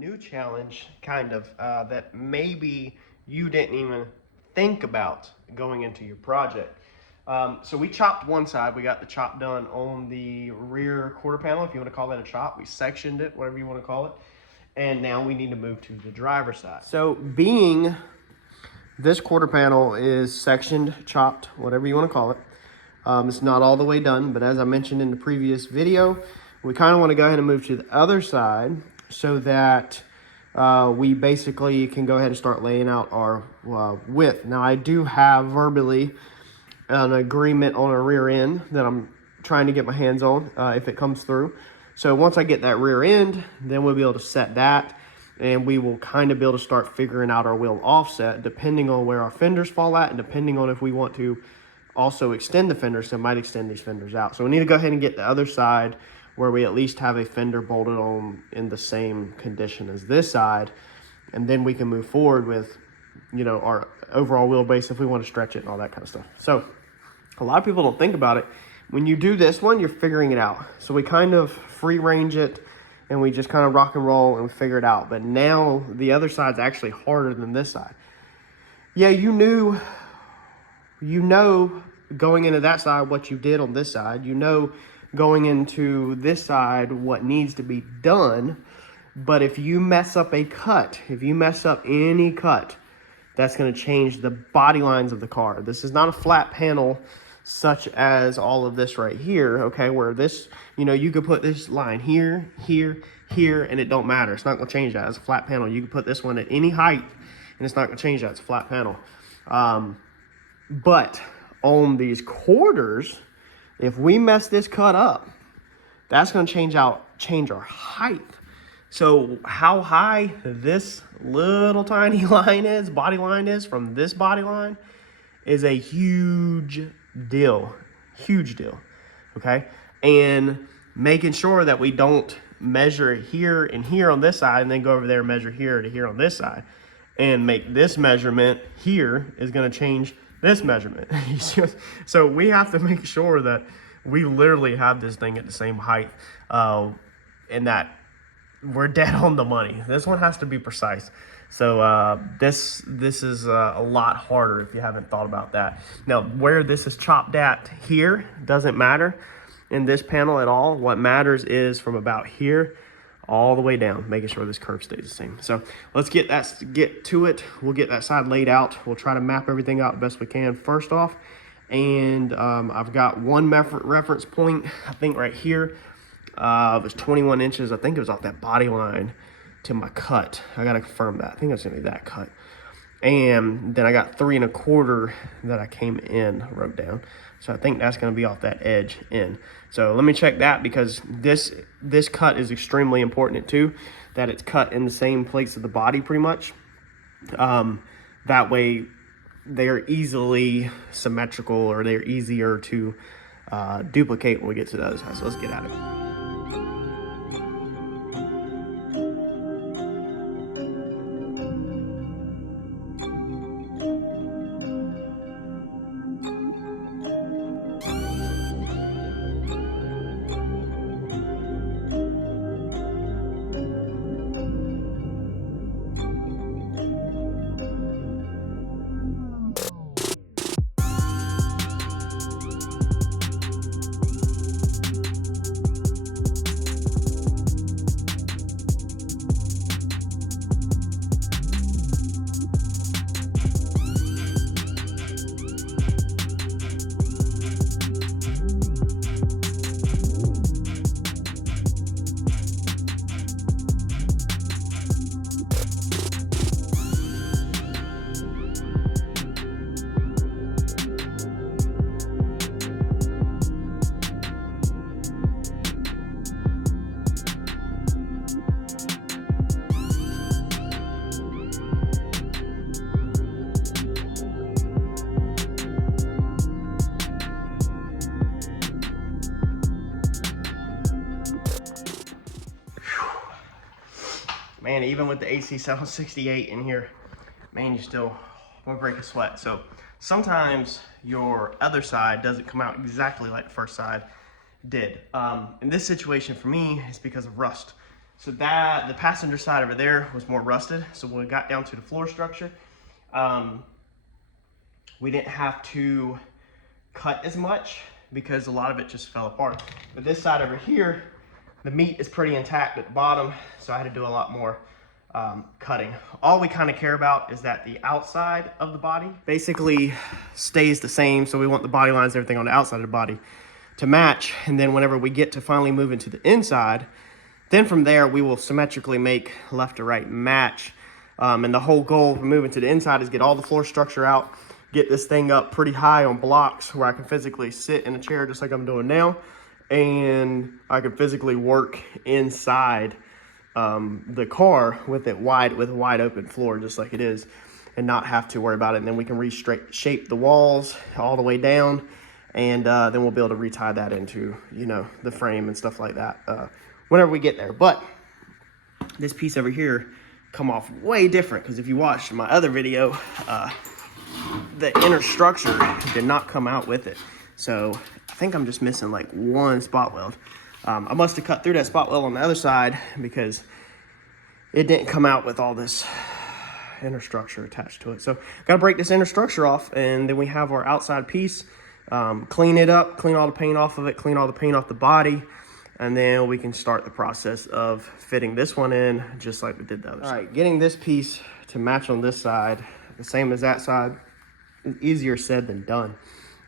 new challenge, kind of, that maybe you didn't even think about going into your project. So we chopped one side. We got the chop done on the rear quarter panel, if you want to call that a chop. We sectioned it, whatever you want to call it. And now we need to move to the driver's side. So being this quarter panel is sectioned, chopped, whatever you want to call it. It's not all the way done, but as I mentioned in the previous video, we kind of want to go ahead and move to the other side so that we basically can go ahead and start laying out our width. Now, I do have verbally an agreement on a rear end that I'm trying to get my hands on if it comes through. So once I get that rear end, then we'll be able to set that, and we will kind of be able to start figuring out our wheel offset depending on where our fenders fall at and depending on if we want to also extend the fenders. So I might extend these fenders out. So we need to go ahead and get the other side where we at least have a fender bolted on in the same condition as this side, and then we can move forward with, you know, our overall wheelbase if we want to stretch it and all that kind of stuff. So a lot of people don't think about it. When you do this one, you're figuring it out. So we kind of free range it and we just kind of rock and roll and figure it out. But now the other side's actually harder than this side. Yeah, you know going into that side what you did on this side. You know going into this side what needs to be done. But if you mess up a cut, if you mess up any cut, that's going to change the body lines of the car. This is not a flat panel such as all of this right here, okay, where this, you know, you could put this line here, here, here, and it don't matter. It's not going to change that. It's a flat panel. You can put this one at any height, and it's not going to change that. It's a flat panel. But on these quarters, if we mess this cut up, that's going to change our height. So how high this little tiny line is, body line is, from this body line is a huge deal, okay? And making sure that we don't measure here and here on this side and then go over there and measure here to here on this side and make this measurement here is going to change this measurement. So we have to make sure that we literally have this thing at the same height, and that we're dead on the money. This one has to be precise. So this is a lot harder if you haven't thought about that. Now, where this is chopped at here doesn't matter in this panel at all. What matters is from about here all the way down, making sure this curve stays the same. So let's get to it. We'll get that side laid out. We'll try to map everything out the best we can first off. And I've got one reference point, I think right here. It was 21 inches. I think it was off that body line to my cut. I got to confirm that. I think it's going to be that cut. And then I got 3 1/4 that I came in, wrote down. So I think that's going to be off that edge in. So let me check that, because this cut is extremely important too, that it's cut in the same place of the body pretty much. That way they're easily symmetrical, or they're easier to duplicate when we get to the other side. So let's get at it. Man, even with the AC 768 in here, man, you still will break a sweat. So sometimes your other side doesn't come out exactly like the first side did. In this situation for me, it's because of rust. So that the passenger side over there was more rusted. So when we got down to the floor structure, we didn't have to cut as much because a lot of it just fell apart. But this side over here, the meat is pretty intact at the bottom, so I had to do a lot more cutting. All we kind of care about is that the outside of the body basically stays the same. So we want the body lines, everything on the outside of the body to match. And then whenever we get to finally move into the inside, then from there we will symmetrically make left to right match. And the whole goal for moving to the inside is get all the floor structure out, get this thing up pretty high on blocks where I can physically sit in a chair just like I'm doing now, and I can physically work inside the car with a wide open floor just like it is, and not have to worry about it. And then we can shape the walls all the way down, and then we'll be able to retie that into, you know, the frame and stuff like that whenever we get there. But this piece over here come off way different, because if you watched my other video, the inner structure did not come out with it. So I think I'm just missing like one spot weld. I must have cut through that spot weld on the other side because it didn't come out with all this inner structure attached to it. So got to break this inner structure off, and then we have our outside piece. Clean it up, clean all the paint off of it, clean all the paint off the body, and then we can start the process of fitting this one in just like we did the other side. All right, getting this piece to match on this side, the same as that side, is easier said than done.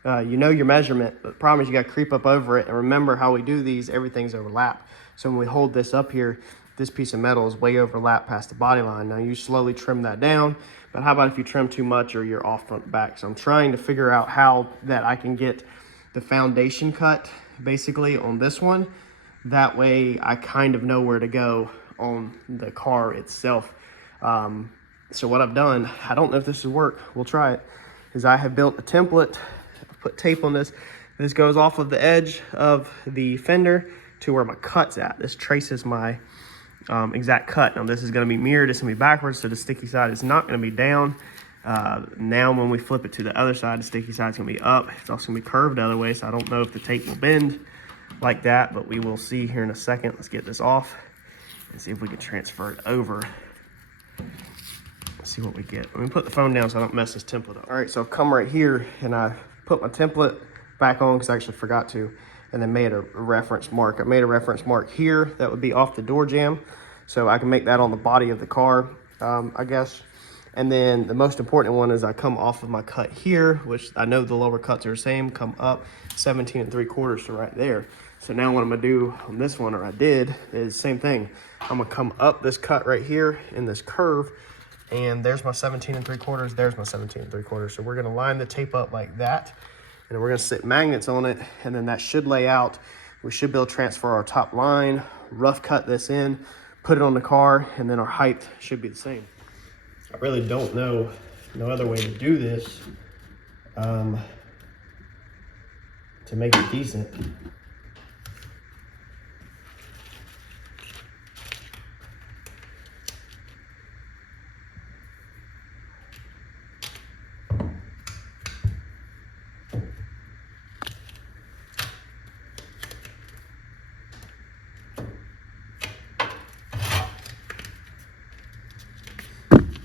You know your measurement, but the problem is you got to creep up over it. And remember how we do these, everything's overlapped. So when we hold this up here, this piece of metal is way overlapped past the body line. Now you slowly trim that down, but how about if you trim too much or you're off front back? So I'm trying to figure out how that I can get the foundation cut basically on this one. That way I kind of know where to go on the car itself. So what I've done, I don't know if this will work, we'll try it, is I have built a template. I've put tape on this. This goes off of the edge of the fender to where my cut's at. This traces my exact cut. Now this is going to be mirrored, it's going to be backwards, so the sticky side is not going to be down. Now when we flip it to the other side, the sticky side is going to be up. It's also going to be curved the other way, so I don't know if the tape will bend like that, but we will see here in a second. Let's get this off and see if we can transfer it over. Let's see what we get. Let me put the phone down so I don't mess this template up. All right, so I've come right here and I put my template back on because I actually forgot to, and then made a reference mark. I made a reference mark here that would be off the door jamb, so I can make that on the body of the car, I guess. And then the most important one is I come off of my cut here, which I know the lower cuts are the same, come up 17 3/4 to right there. So now what I'm gonna do on this one, or I did, is same thing. I'm gonna come up this cut right here in this curve, and there's my 17 3/4, there's my 17 3/4. So we're gonna line the tape up like that, and we're gonna sit magnets on it, and then that should lay out. We should be able to transfer our top line, rough cut this in, put it on the car, and then our height should be the same. I really don't know no other way to do this to make it decent.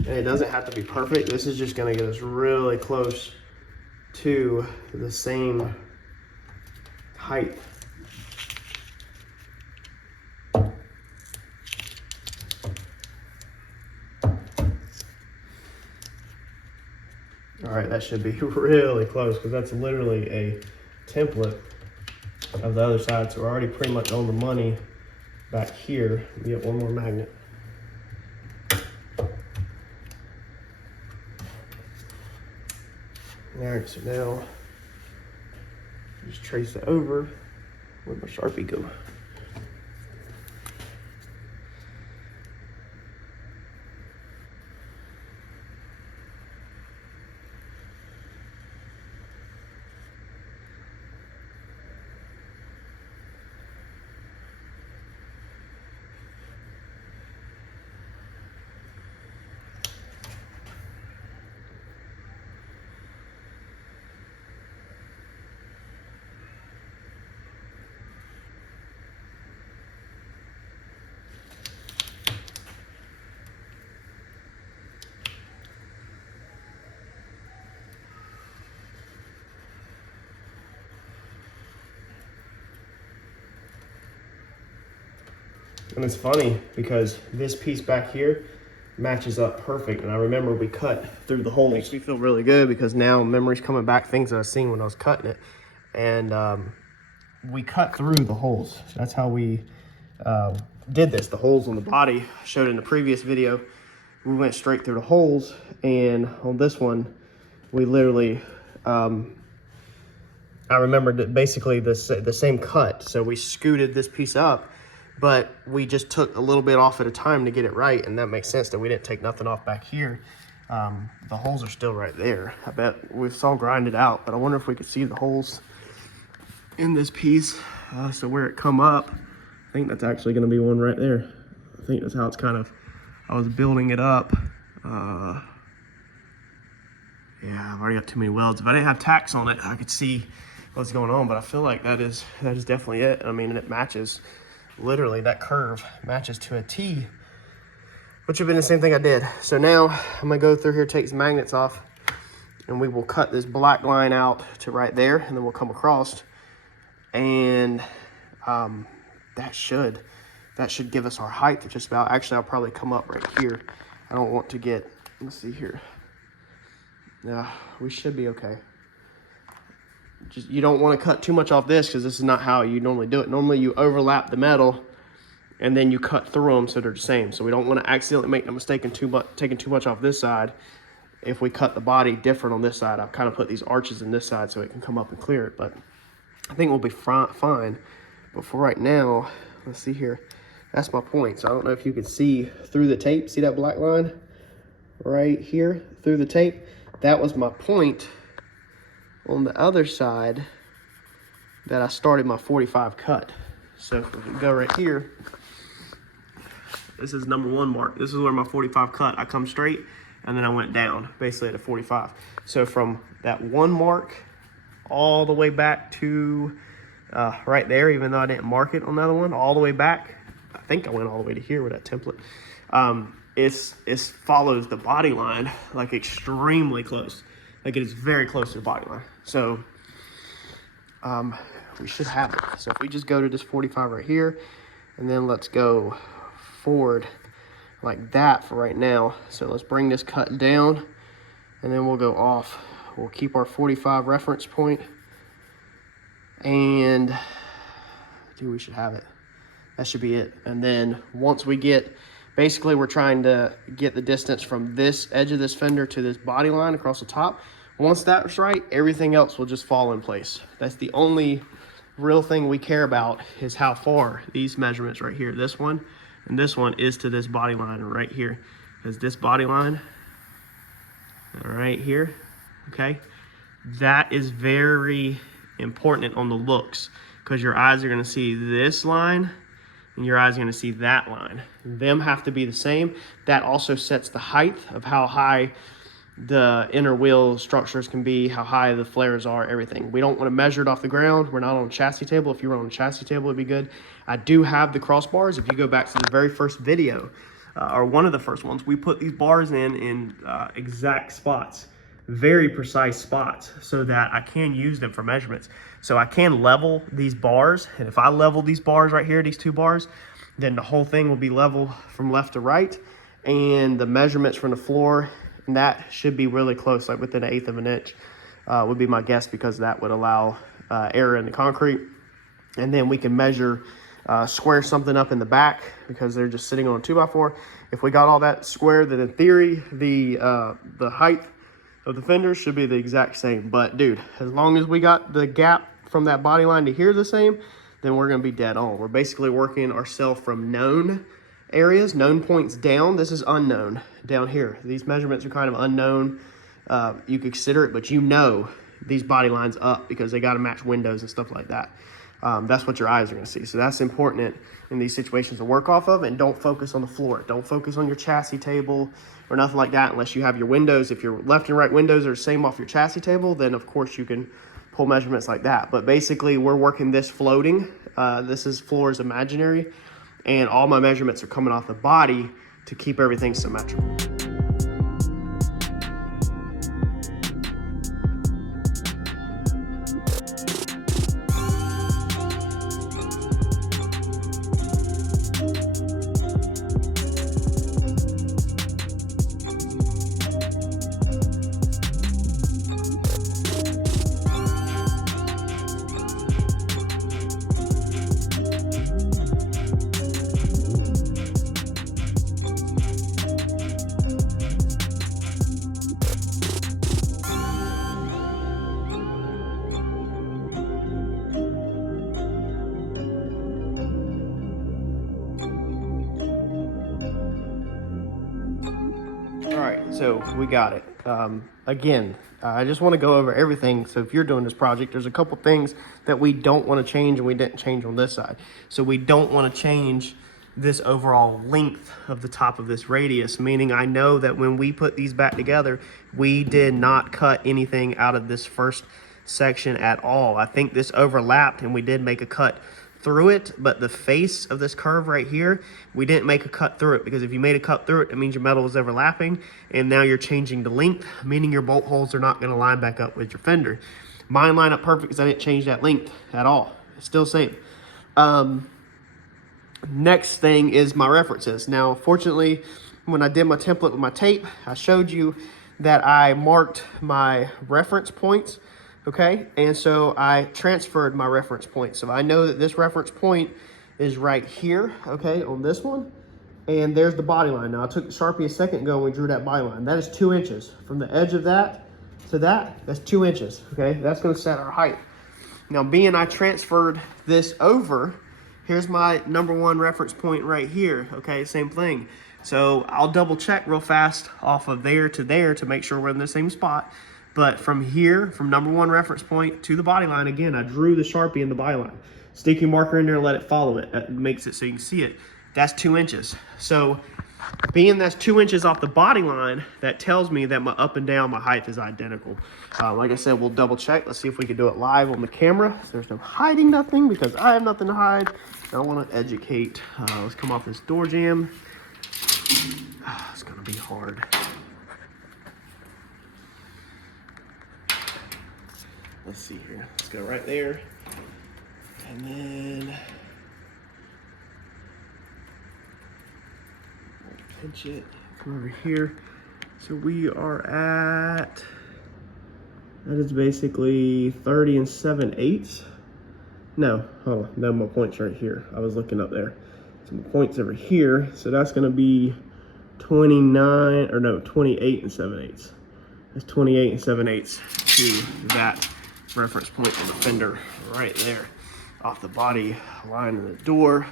And it doesn't have to be perfect. This is just gonna get us really close to the same height. All right, that should be really close because that's literally a template of the other side. So we're already pretty much on the money back here. We get one more magnet. All right, so now just trace it over. Where'd my Sharpie go? And it's funny because this piece back here matches up perfect. And I remember we cut through the hole. Makes me feel really good because now memory's coming back, things that I seen when I was cutting it. And we cut through the holes. That's how we did this. The holes on the body showed in the previous video. We went straight through the holes, and on this one, we literally, I remember basically the same cut. So we scooted this piece up, but we just took a little bit off at a time to get it right, and that makes sense that we didn't take nothing off back here. The holes are still right there. I bet we've all grinded out, but I wonder if we could see the holes in this piece. So where it come up, I think that's actually going to be one right there. I think that's how it's kind of, I was building it up. Yeah, I've already got too many welds. If I didn't have tacks on it, I could see what's going on, but I feel like that is definitely it. I mean, it matches, literally that curve matches to a T, which would have been the same thing I did. So now I'm gonna go through here, take these magnets off, and we will cut this black line out to right there, and then we'll come across, and that should give us our height just about. Actually, I'll probably come up right here. I don't want to get, let's see here. Yeah, we should be okay. Just, you don't want to cut too much off this because this is not how you normally do it. Normally you overlap the metal and then you cut through them so they're the same. So we don't want to accidentally make the mistake in taking too much off this side. If we cut the body different on this side, I've kind of put these arches in this side so it can come up and clear it. But I think we'll be fine. But for right now, let's see here. That's my point. So I don't know if you can see through the tape. See that black line right here through the tape? That was my point on the other side that I started my 45 cut. So if we go right here, this is number 1 mark. This is where my 45 cut. I come straight and then I went down basically at a 45. So from that 1 mark all the way back to right there, even though I didn't mark it on the other one, all the way back, I think I went all the way to here with that template. It follows the body line like extremely close. Like it is very close to the body line. So we should have it. So if we just go to this 45 right here, and then let's go forward like that for right now. So let's bring this cut down, and then we'll go off. We'll keep our 45 reference point, and dude, we should have it. That should be it. And then once we get, basically we're trying to get the distance from this edge of this fender to this body line across the top. Once that's right, everything else will just fall in place. That's the only real thing we care about, is how far these measurements right here, this one and this one, is to this body line right here. Because this body line right here, okay, that is very important on the looks, because your eyes are gonna see this line and your eyes are gonna see that line. Them have to be the same. That also sets the height of how high the inner wheel structures can be, how high the flares are, everything. We don't want to measure it off the ground. We're not on a chassis table. If you were on a chassis table, it'd be good. I do have the crossbars. If you go back to the very first video, or one of the first ones, we put these bars in exact spots, very precise spots, so that I can use them for measurements. So I can level these bars, and if I level these bars right here, these 2 bars, then the whole thing will be level from left to right, and the measurements from the floor, and that should be really close, like within 1/8 of an inch would be my guess, because that would allow error in the concrete. And then we can measure, square something up in the back, because they're just sitting on a 2x4. If we got all that square, then in theory, the height of the fenders should be the exact same. But dude, as long as we got the gap from that body line to here the same, then we're gonna be dead on. We're basically working ourselves from known areas, known points down. This is unknown down here. These measurements are kind of unknown. You could consider it, but you know these body lines up, because they got to match windows and stuff like that. That's what your eyes are going to see. So that's important in these situations to work off of. And don't focus on the floor. Don't focus on your chassis table or nothing like that, unless you have your windows. If your left and right windows are the same off your chassis table, then of course you can pull measurements like that. But basically we're working this floating. This floor is imaginary, and all my measurements are coming off the body to keep everything symmetrical. so we got it. Again, I just want to go over everything. So if you're doing this project, there's a couple things that we don't want to change and we didn't change on this side. So we don't want to change this overall length of the top of this radius, meaning I know that when we put these back together, we did not cut anything out of this first section at all. I think this overlapped and we did make a cut through it, but the face of this curve right here, we didn't make a cut through it, because if you made a cut through it, it means your metal is overlapping, and now you're changing the length, meaning your bolt holes are not going to line back up with your fender. Mine line up perfect because I didn't change that length at all. It's still same. Next thing is my references. Now, fortunately, when I did my template with my tape, I showed you that I marked my reference points. Okay, and so I transferred my reference point. So I know that this reference point is right here, okay, on this one. And there's the body line. Now I took the Sharpie a second ago and we drew that body line. That is 2 inches. From the edge of that to that, that's 2 inches, okay? That's gonna set our height. Now being I transferred this over, here's my #1 reference point right here, okay, same thing. So I'll double check real fast off of there to there to make sure we're in the same spot. But from here, from #1 reference point to the body line, again, I drew the Sharpie in the body line. Stick your marker in there and let it follow it. That makes it so you can see it. That's 2 inches. So being that's 2 inches off the body line, that tells me that my up and down, my height is identical. Like I said, we'll double check. Let's see if we can do it live on the camera. So there's no hiding nothing because I have nothing to hide. I want to educate. Let's come off this door jamb. It's going to be hard. Let's see here. Let's go right there. And then pinch it. Come over here. So we are at, that is basically 30 7/8. No, hold on. No, my point's right here. I was looking up there. So my point's over here. So that's going to be 28 7/8. That's 28 7/8 to that reference point on the fender right there off the body line of the door.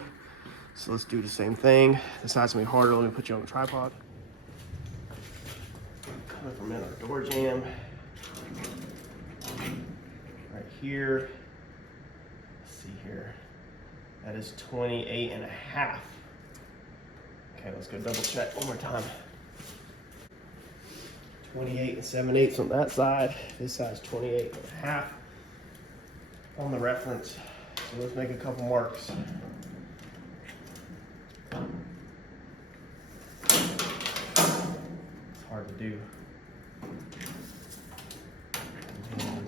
So let's do the same thing. This side's gonna be harder. Let me put you on the tripod. Coming from in our door jamb right here. Let's see here. That is 28 1/2. Okay, let's go double check one more time. 28 7/8 on that side. This side's 28 1/2 on the reference. So let's make a couple marks. It's hard to do. And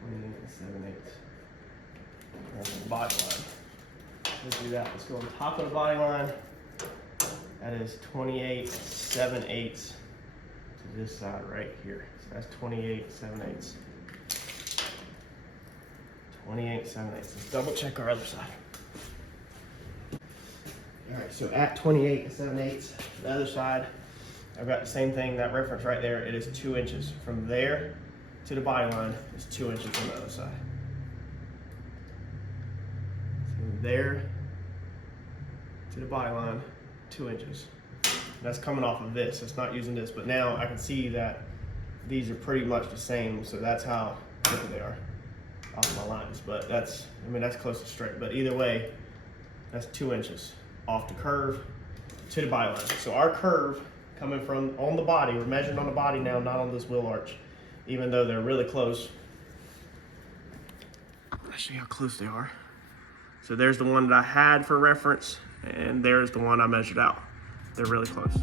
28 7/8. That's the body line. Let's do that. Let's go on top of the body line. That is 28 7/8 to this side right here. So that's 28 7/8. 28 7/8. Let's double check our other side. All right, so at 28 7/8, the other side, I've got the same thing, that reference right there. It is 2 inches. From there to the body line is 2 inches on the other side. From there to the body line, 2 inches. That's coming off of this. It's not using this, but now I can see that these are pretty much the same. So that's how different they are off my lines. But that's, I mean, that's close to straight. But either way, that's 2 inches off the curve to the body line. So our curve coming from on the body, we're measuring on the body now, not on this wheel arch, even though they're really close. Let's see how close they are. So there's the one that I had for reference, and there's the one I measured out. They're really close.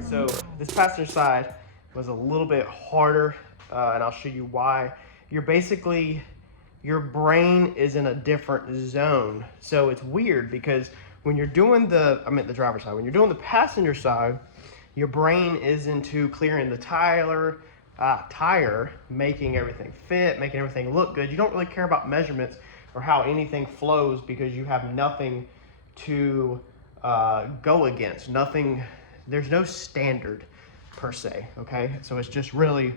right, so this passenger side was a little bit harder, and I'll show you why. You're basically, your brain is in a different zone. So it's weird because when you're doing the driver's side, when you're doing the passenger side, your brain is into clearing the tire, making everything fit, making everything look good. You don't really care about measurements or how anything flows because you have nothing to go against. Nothing, there's no standard per se, okay? So it's just really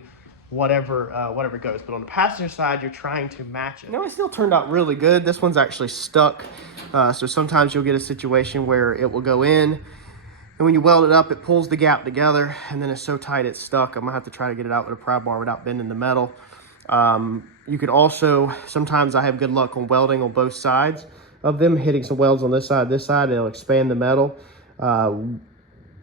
whatever goes. But on the passenger side, you're trying to match it. No, it still turned out really good. This one's actually stuck. So sometimes you'll get a situation where it will go in, and when you weld it up, it pulls the gap together, and then it's so tight it's stuck. I'm gonna have to try to get it out with a pry bar without bending the metal. You could also, sometimes I have good luck on welding on both sides of them, hitting some welds on this side, it'll expand the metal.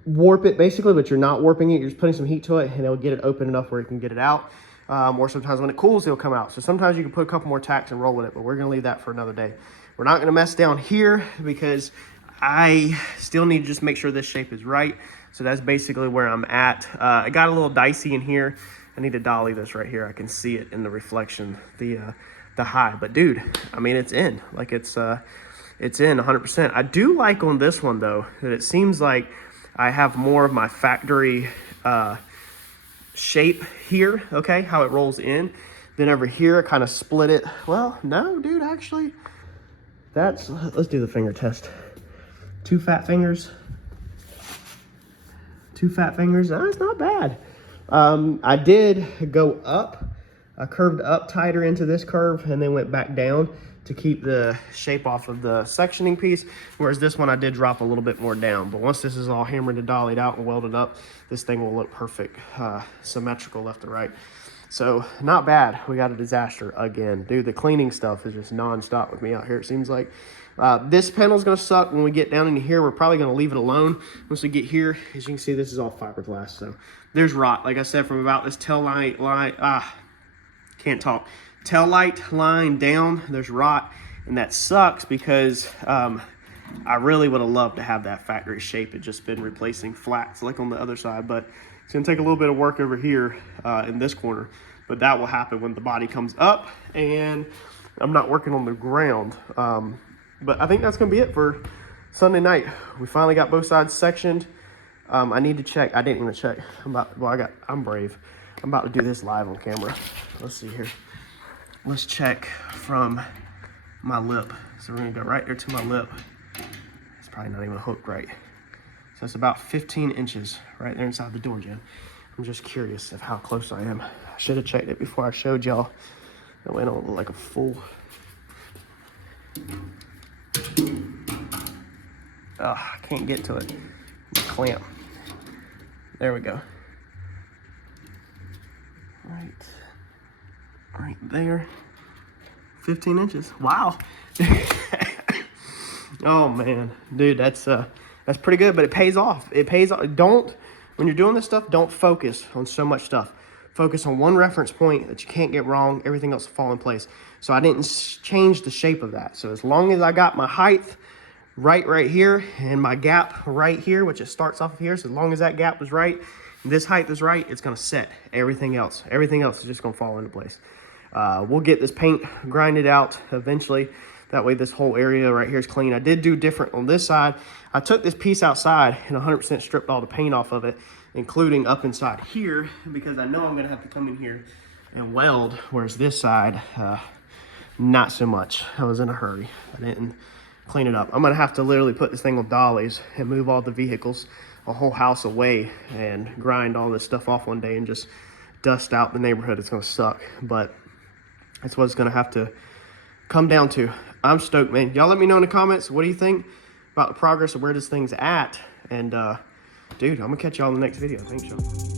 Warp it basically, but you're not warping it, you're just putting some heat to it, and it'll get it open enough where it can get it out. Or sometimes when it cools, it'll come out. So sometimes you can put a couple more tacks and roll with it, but we're gonna leave that for another day. We're not gonna mess down here because I still need to just make sure this shape is right. So that's basically where I'm at. It got a little dicey in here. I need to dolly this right here. I can see it in the reflection, the high. But dude, I mean, it's in. Like it's in 100%. I do like on this one though, that it seems like I have more of my factory shape here, okay, how it rolls in. Then over here, I kind of split it. Well, no, dude, actually, let's do the finger test. Two fat fingers. It's not bad. I did go up. I curved up tighter into this curve and then went back down to keep the shape off of the sectioning piece, whereas this one I did drop a little bit more down. But once this is all hammered and dollied out and welded up, this thing will look perfect, symmetrical left to right. So not bad. We got a disaster again. Dude, the cleaning stuff is just non-stop with me out here, it seems like. This panel is going to suck when we get down into here. We're probably going to leave it alone once we get here. As you can see, this is all fiberglass. So there's rot. Like I said, from about this tail light tail light line down, there's rot, and that sucks because I really would have loved to have that factory shape. It just been replacing flats like on the other side, but it's going to take a little bit of work over here in this corner. But that will happen when the body comes up and I'm not working on the ground. But I think that's going to be it for Sunday night. We finally got both sides sectioned. I need to check. I didn't even check. I'm brave. I'm about to do this live on camera. Let's see here. Let's check from my lip. So we're going to go right there to my lip. It's probably not even hooked right. So it's about 15 inches right there inside the door jamb. I'm just curious of how close I am. I should have checked it before I showed y'all. That way I don't look like a fool. Oh, I can't get to it. The clamp. There we go. Right there. 15 inches. Wow. Oh man, dude, that's pretty good, but it pays off. It pays off. When you're doing this stuff, don't focus on so much stuff. Focus on one reference point that you can't get wrong. Everything else will fall in place. So I didn't change the shape of that. So as long as I got my height right here and my gap right here, which it starts off of here, so as long as that gap was right, and this height is right, it's gonna set everything else. Everything else is just gonna fall into place. We'll get this paint grinded out eventually. That way this whole area right here is clean. I did do different on this side. I took this piece outside and 100% stripped all the paint off of it, including up inside here, because I know I'm gonna have to come in here and weld, whereas this side, not so much. I was in a hurry. I didn't clean it up. I'm gonna have to literally put this thing on dollies and move all the vehicles, a whole house away, and grind all this stuff off one day and just dust out the neighborhood. It's gonna suck, but that's what it's gonna have to come down to. I'm stoked, man. Y'all let me know in the comments, what do you think about the progress of where this thing's at? And dude, I'm gonna catch y'all in the next video. Thanks, y'all.